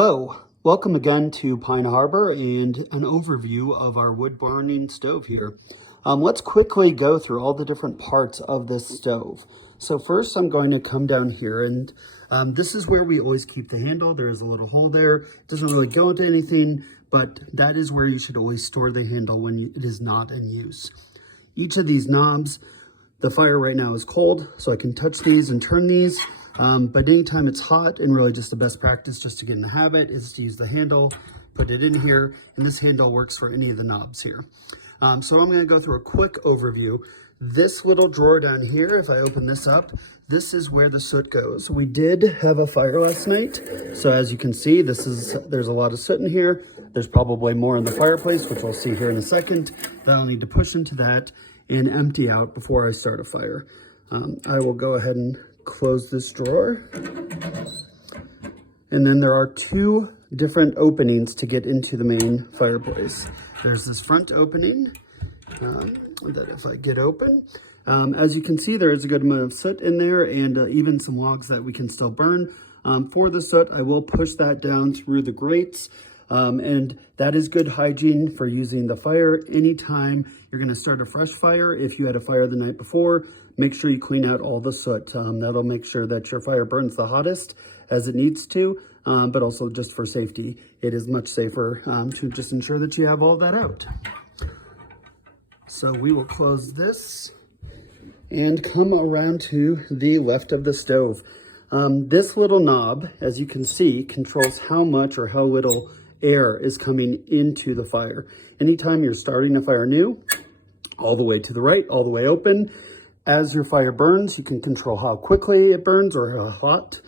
Hello, welcome again to Pine Harbor and an overview of our wood burning stove here. Let's quickly go through all the different parts of this stove. So first I'm going to come down here and this is where we always keep the handle. There is a little hole there. It doesn't really go into anything, but that is where you should always store the handle when it is not in use. Each of these knobs, the fire right now is cold, so I can touch these and turn these. But anytime it's hot, and really just the best practice just to get in the habit is to use the handle, put it in here, and this handle works for any of the knobs here. So I'm going to go through a quick overview. This little drawer down here, if I open this up, this is where the soot goes. We did have a fire last night, so as you can see, there's a lot of soot in here. There's probably more in the fireplace, which we'll see here in a second, that I'll need to push into that and empty out before I start a fire. I will go ahead and close this drawer. And then there are two different openings to get into the main fireplace. There's this front opening that if I get open, as you can see, there is a good amount of soot in there and even some logs that we can still burn. For the soot, I will push that down through the grates. And that is good hygiene for using the fire. Anytime you're going to start a fresh fire, if you had a fire the night before, make sure you clean out all the soot. That'll make sure that your fire burns the hottest as it needs to, but also just for safety, it is much safer to just ensure that you have all that out. So we will close this and come around to the left of the stove. This little knob, as you can see, controls how much or how little air is coming into the fire. Anytime you're starting a fire new, all the way to the right, all the way open, as your fire burns, you can control how quickly it burns or how hot.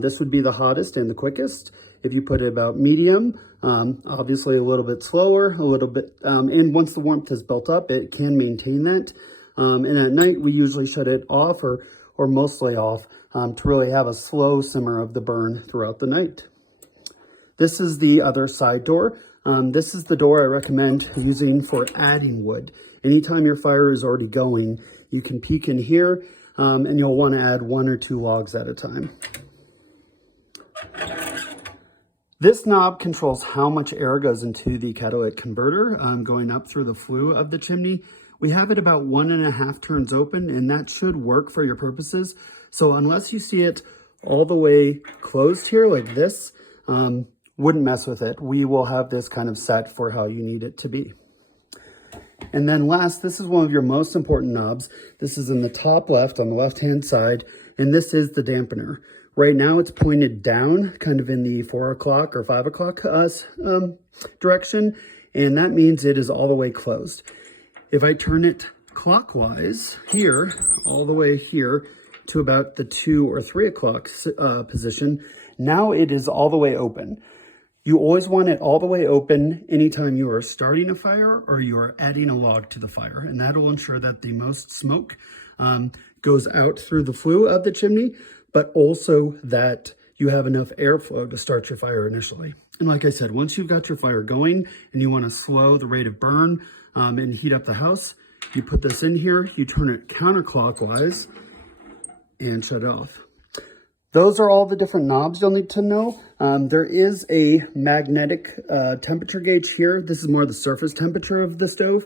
This would be the hottest and the quickest. If you put it about medium, obviously a little bit slower, a little bit, and once the warmth is built up, it can maintain that. And at night, we usually shut it off or mostly off to really have a slow simmer of the burn throughout the night. This is the other side door. This is the door I recommend using for adding wood. Anytime your fire is already going, you can peek in here and you'll want to add 1 or 2 logs at a time. This knob controls how much air goes into the catalytic converter going up through the flue of the chimney. We have it about 1.5 turns open, and that should work for your purposes. So unless you see it all the way closed here like this, wouldn't mess with it. We will have this kind of set for how you need it to be. And then last, this is one of your most important knobs. This is in the top left on the left-hand side, and this is the dampener. Right now it's pointed down, kind of in the 4 o'clock or 5 o'clock direction, and that means it is all the way closed. If I turn it clockwise here, all the way here to about the 2 or 3 o'clock position, now it is all the way open. You always want it all the way open anytime you are starting a fire or you are adding a log to the fire, and that will ensure that the most smoke goes out through the flue of the chimney, but also that you have enough airflow to start your fire initially. And like I said, once you've got your fire going and you want to slow the rate of burn and heat up the house, you put this in here, you turn it counterclockwise and shut it off. Those are all the different knobs you'll need to know. There is a magnetic temperature gauge here. This is more the surface temperature of the stove.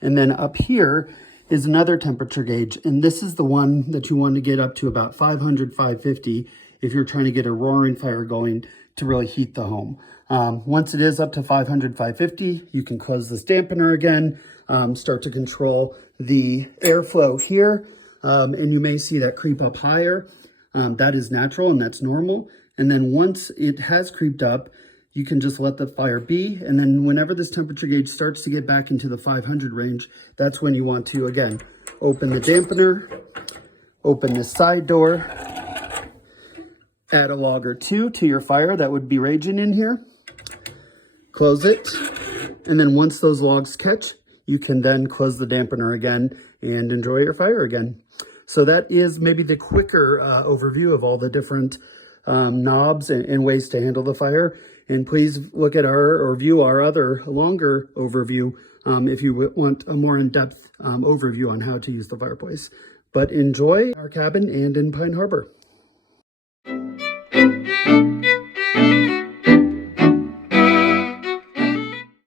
And then up here is another temperature gauge. And this is the one that you want to get up to about 500, 550 if you're trying to get a roaring fire going to really heat the home. Once it is up to 500, 550, you can close this dampener again, start to control the airflow here. And you may see that creep up higher. That is natural and that's normal. And then once it has creeped up, you can just let the fire be. And then whenever this temperature gauge starts to get back into the 500 range, that's when you want to, again, open the dampener, open this side door, add a log or 2 to your fire that would be raging in here, close it. And then once those logs catch, you can then close the dampener again and enjoy your fire again. So that is maybe the quicker overview of all the different knobs and ways to handle the fire. And please look at or view our other longer overview if you want a more in-depth overview on how to use the fireplace. But enjoy our cabin and in Pine Harbor.